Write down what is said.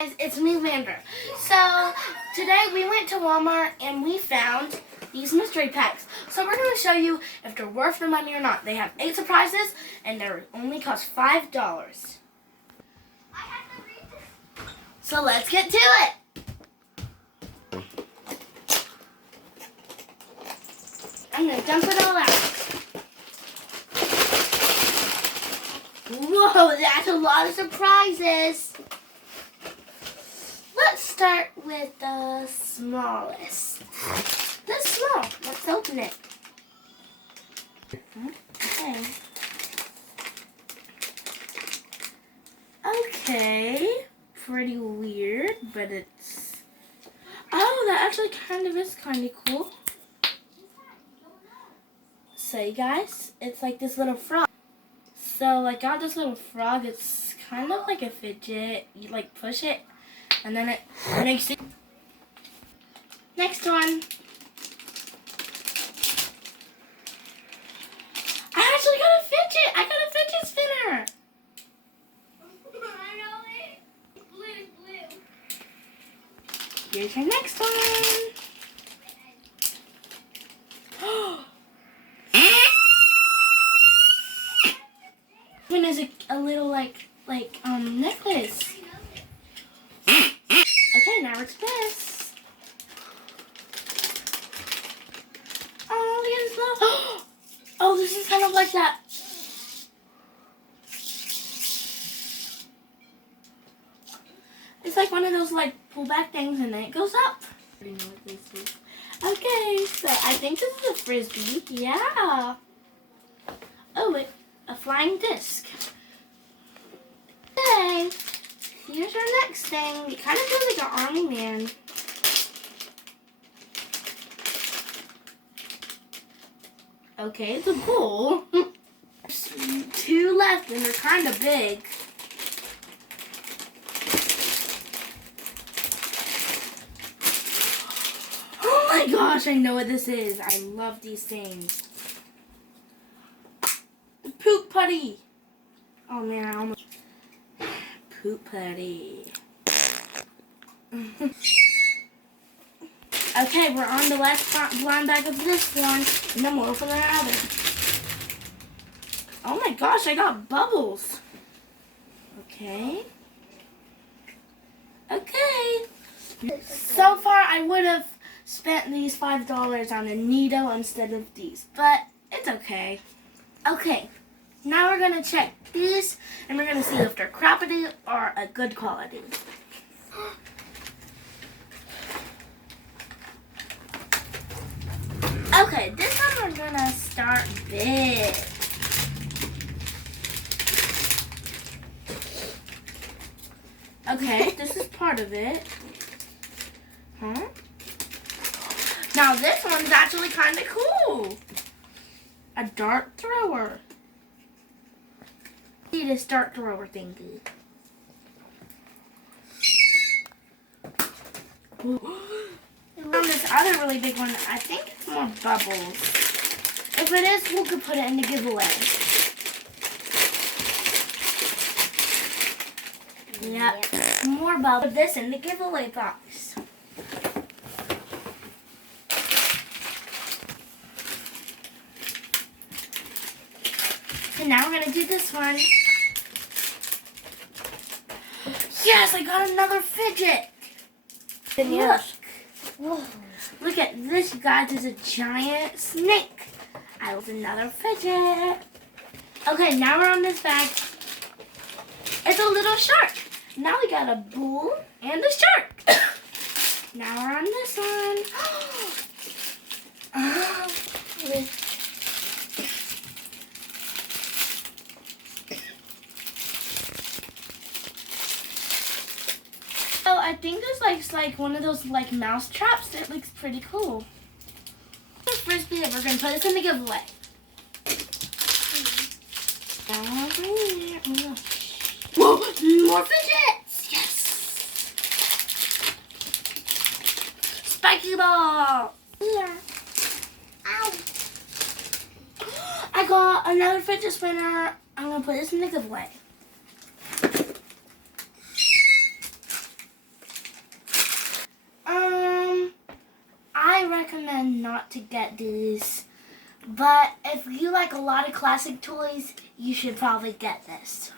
It's me, Vander. So today we went to Walmart and we found these mystery packs. So we're going to show you if they're worth the money or not. They have 8 surprises and they only cost $5. So let's get to it. I'm going to dump it all out. Whoa, that's a lot of surprises. Let's start with the smallest. That's small. Let's open it. Okay. Pretty weird, but it's... Oh, that actually kind of is kind of cool. So, you guys, it's like this little frog. So, I got this little frog. It's kind of like a fidget. You, like, push it. And then it makes it. Next one. I actually got a fidget. I got a fidget spinner. I know it. Blue. Here's your next one. One is a little necklace. Okay, now it's this. Oh, look at this little... Oh, this is kind of like that. It's like one of those pull back things and then it goes up. I don't know what this is. Okay, so I think this is a frisbee. Yeah. Oh, wait, a flying disc. Okay. Here's our next thing. It kind of feels like an army man. Okay, it's a bull. There's 2 left and they're kind of big. Oh my gosh, I know what this is. I love these things. The poop putty. Oh man, I almost... Poop putty. Okay, we're on the last blind bag of this one, and then we'll open another. Oh my gosh, I got bubbles. Okay. Okay. So far, I would have spent these $5 on a Nido instead of these, but it's okay. Okay. Now we're going to check these, and we're going to see if they're crappy or a good quality. Okay, this one we're going to start big. Okay, this is part of it. Huh? Now this one's actually kind of cool. A dart thrower. See this dart thrower thingy. And on this other really big one, I think it's more bubbles. If it is, we could put it in the giveaway. Yep, more bubbles. Put this in the giveaway box. And now we're going to do this one. Yes, I got another fidget. And look. Look at this, you guys. It's a giant snake. I was another fidget. Okay, now we're on this bag. It's a little shark. Now we got a bull and a shark. Now we're on this one. I think there's like one of those mouse traps that looks pretty cool. The frisbee, we're gonna put this in the giveaway. Whoa, more fidgets! Yes! Spiky ball! Here. Ow! I got another fidget spinner. I'm gonna put this in the giveaway. recommend not to get these. But if you like a lot of classic toys, you should probably get this.